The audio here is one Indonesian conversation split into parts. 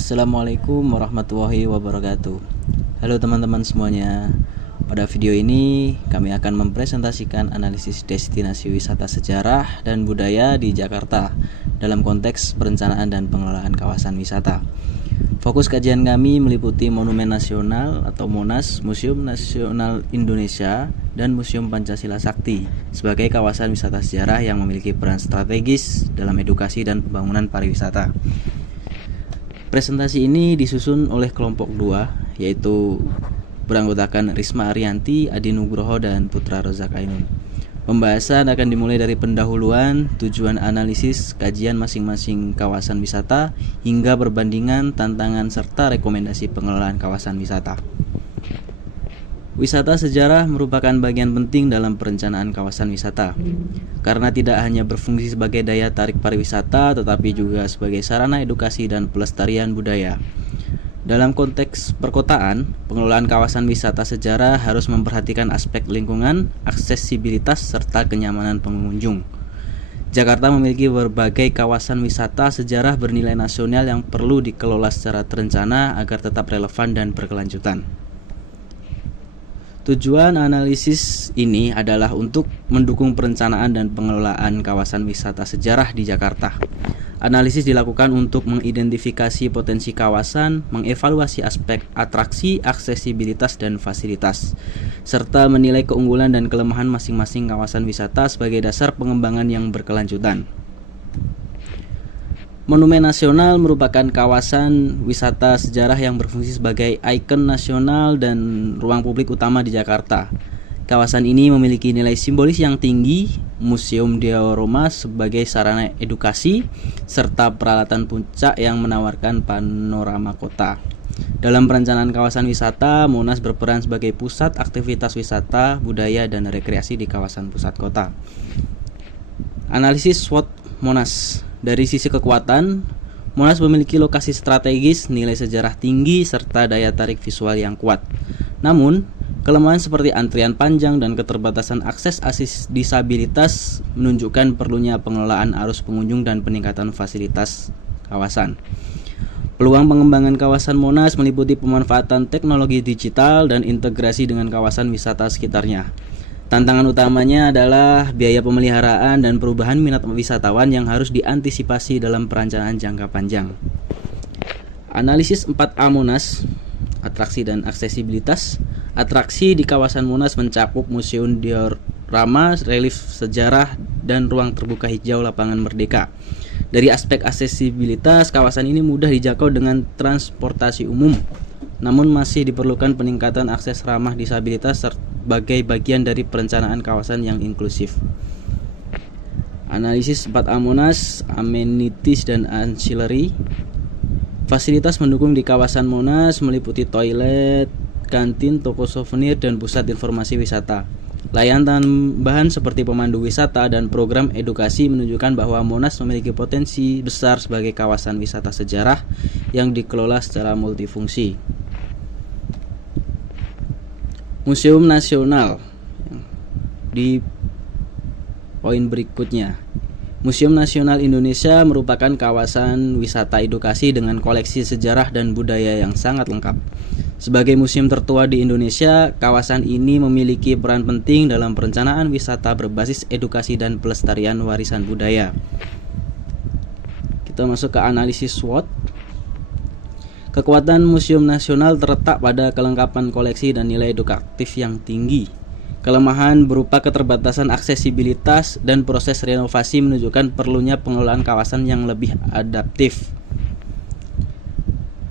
Assalamualaikum warahmatullahi wabarakatuh. Halo teman-teman semuanya. Pada video ini kami akan mempresentasikan analisis destinasi wisata sejarah dan budaya di Jakarta dalam konteks perencanaan dan pengelolaan kawasan wisata. Fokus kajian kami meliputi Monumen Nasional atau Monas, Museum Nasional Indonesia, dan Museum Pancasila Sakti sebagai kawasan wisata sejarah yang memiliki peran strategis dalam edukasi dan pembangunan pariwisata. Presentasi ini disusun oleh kelompok 2, yaitu beranggotakan Risma Ariyanti, Adi Nugroho, dan Putra Rozak Ainun. Pembahasan akan dimulai dari pendahuluan, tujuan analisis, kajian masing-masing kawasan wisata, hingga perbandingan, tantangan, serta rekomendasi pengelolaan kawasan wisata. Wisata sejarah merupakan bagian penting dalam perencanaan kawasan wisata, karena tidak hanya berfungsi sebagai daya tarik pariwisata, tetapi juga sebagai sarana edukasi dan pelestarian budaya. Dalam konteks perkotaan, pengelolaan kawasan wisata sejarah harus memperhatikan aspek lingkungan, aksesibilitas, serta kenyamanan pengunjung. Jakarta memiliki berbagai kawasan wisata sejarah bernilai nasional yang perlu dikelola secara terencana agar tetap relevan dan berkelanjutan. Tujuan analisis ini adalah untuk mendukung perencanaan dan pengelolaan kawasan wisata sejarah di Jakarta. Analisis dilakukan untuk mengidentifikasi potensi kawasan, mengevaluasi aspek atraksi, aksesibilitas, dan fasilitas, serta menilai keunggulan dan kelemahan masing-masing kawasan wisata sebagai dasar pengembangan yang berkelanjutan. Monumen Nasional merupakan kawasan wisata sejarah yang berfungsi sebagai ikon nasional dan ruang publik utama di Jakarta. Kawasan ini memiliki nilai simbolis yang tinggi, museum diorama sebagai sarana edukasi, serta peralatan puncak yang menawarkan panorama kota. Dalam perencanaan kawasan wisata, Monas berperan sebagai pusat aktivitas wisata, budaya, dan rekreasi di kawasan pusat kota. Analisis SWOT Monas. Dari sisi kekuatan, Monas memiliki lokasi strategis, nilai sejarah tinggi, serta daya tarik visual yang kuat. Namun, kelemahan seperti antrian panjang dan keterbatasan akses disabilitas menunjukkan perlunya pengelolaan arus pengunjung dan peningkatan fasilitas kawasan. Peluang pengembangan kawasan Monas meliputi pemanfaatan teknologi digital dan integrasi dengan kawasan wisata sekitarnya. Tantangan utamanya adalah biaya pemeliharaan dan perubahan minat wisatawan yang harus diantisipasi dalam perencanaan jangka panjang. Analisis 4A Monas, atraksi dan aksesibilitas. Atraksi di kawasan Monas mencakup museum diorama, relief sejarah, dan ruang terbuka hijau lapangan Merdeka. Dari aspek aksesibilitas, kawasan ini mudah dijangkau dengan transportasi umum, namun masih diperlukan peningkatan akses ramah disabilitas sebagai bagian dari perencanaan kawasan yang inklusif. Analisis 4A Monas, amenities dan ancillary. Fasilitas mendukung di kawasan Monas meliputi toilet, kantin, toko souvenir, dan pusat informasi wisata. Layanan tambahan seperti pemandu wisata dan program edukasi menunjukkan bahwa Monas memiliki potensi besar sebagai kawasan wisata sejarah yang dikelola secara multifungsi. Museum Nasional. Di poin berikutnya, Museum Nasional Indonesia merupakan kawasan wisata edukasi dengan koleksi sejarah dan budaya yang sangat lengkap. Sebagai museum tertua di Indonesia, kawasan ini memiliki peran penting dalam perencanaan wisata berbasis edukasi dan pelestarian warisan budaya. Kita masuk ke analisis SWOT. Kekuatan Museum Nasional terletak pada kelengkapan koleksi dan nilai edukatif yang tinggi. Kelemahan berupa keterbatasan aksesibilitas dan proses renovasi menunjukkan perlunya pengelolaan kawasan yang lebih adaptif.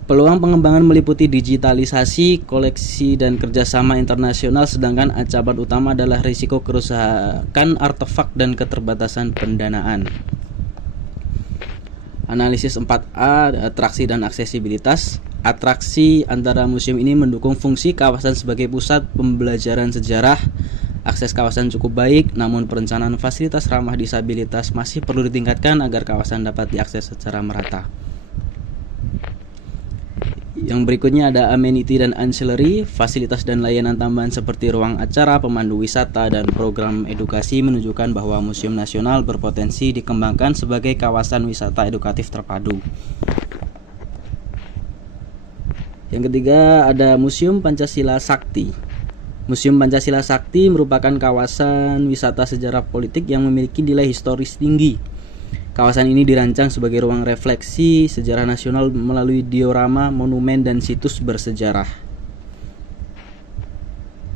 Peluang pengembangan meliputi digitalisasi, koleksi, dan kerjasama internasional, sedangkan ancaman utama adalah risiko kerusakan artefak dan keterbatasan pendanaan. Analisis 4A, atraksi dan aksesibilitas. Atraksi antara museum ini mendukung fungsi kawasan sebagai pusat pembelajaran sejarah. Akses kawasan cukup baik, namun perencanaan fasilitas ramah disabilitas masih perlu ditingkatkan agar kawasan dapat diakses secara merata. Yang berikutnya ada amenity dan ancillary. Fasilitas dan layanan tambahan seperti ruang acara, pemandu wisata, dan program edukasi menunjukkan bahwa Museum Nasional berpotensi dikembangkan sebagai kawasan wisata edukatif terpadu. Yang ketiga ada Museum Pancasila Sakti. Museum Pancasila Sakti merupakan kawasan wisata sejarah politik yang memiliki nilai historis tinggi. Kawasan ini dirancang sebagai ruang refleksi sejarah nasional melalui diorama, monumen, dan situs bersejarah.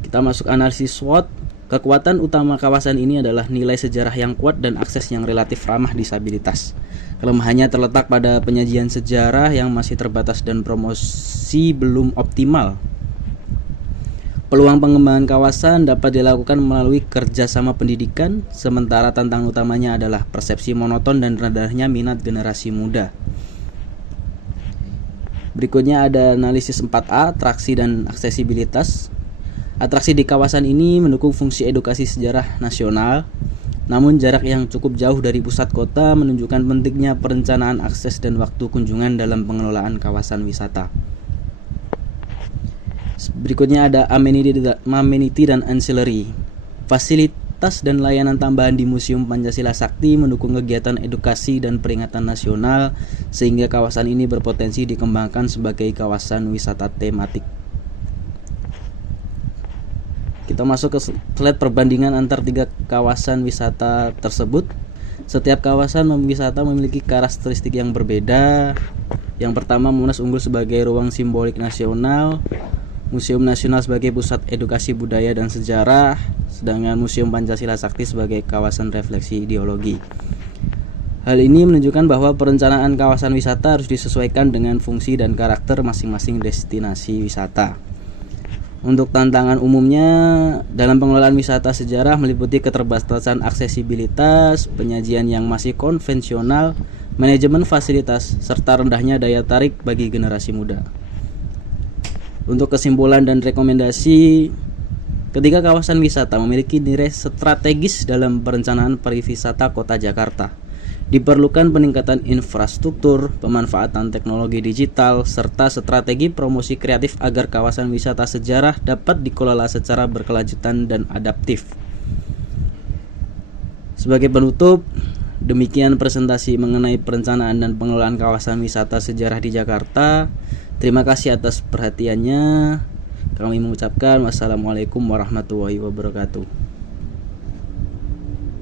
Kita masuk analisis SWOT. Kekuatan utama kawasan ini adalah nilai sejarah yang kuat dan akses yang relatif ramah disabilitas. Kelemahannya terletak pada penyajian sejarah yang masih terbatas dan promosi belum optimal. Peluang pengembangan kawasan dapat dilakukan melalui kerjasama pendidikan, sementara tantangan utamanya adalah persepsi monoton dan rendahnya minat generasi muda. Berikutnya ada analisis 4A, atraksi dan aksesibilitas. Atraksi di kawasan ini mendukung fungsi edukasi sejarah nasional, namun jarak yang cukup jauh dari pusat kota menunjukkan pentingnya perencanaan akses dan waktu kunjungan dalam pengelolaan kawasan wisata. Berikutnya ada amenity dan ancillary. Fasilitas dan layanan tambahan di Museum Pancasila Sakti mendukung kegiatan edukasi dan peringatan nasional sehingga kawasan ini berpotensi dikembangkan sebagai kawasan wisata tematik. Kita masuk ke slide perbandingan antar 3 kawasan wisata tersebut. Setiap kawasan wisata memiliki karakteristik yang berbeda. Yang pertama, Monas unggul sebagai ruang simbolik nasional, Museum Nasional sebagai pusat edukasi budaya dan sejarah, sedangkan Museum Pancasila Sakti sebagai kawasan refleksi ideologi. Hal ini menunjukkan bahwa perencanaan kawasan wisata harus disesuaikan dengan fungsi dan karakter masing-masing destinasi wisata. Untuk tantangan umumnya dalam pengelolaan wisata sejarah meliputi keterbatasan aksesibilitas, penyajian yang masih konvensional, manajemen fasilitas, serta rendahnya daya tarik bagi generasi muda. Untuk kesimpulan dan rekomendasi, ketiga kawasan wisata memiliki nilai strategis dalam perencanaan pariwisata Kota Jakarta. Diperlukan peningkatan infrastruktur, pemanfaatan teknologi digital, serta strategi promosi kreatif agar kawasan wisata sejarah dapat dikelola secara berkelanjutan dan adaptif. Sebagai penutup, demikian presentasi mengenai perencanaan dan pengelolaan kawasan wisata sejarah di Jakarta. Terima kasih atas perhatiannya. Kami mengucapkan wassalamualaikum warahmatullahi wabarakatuh.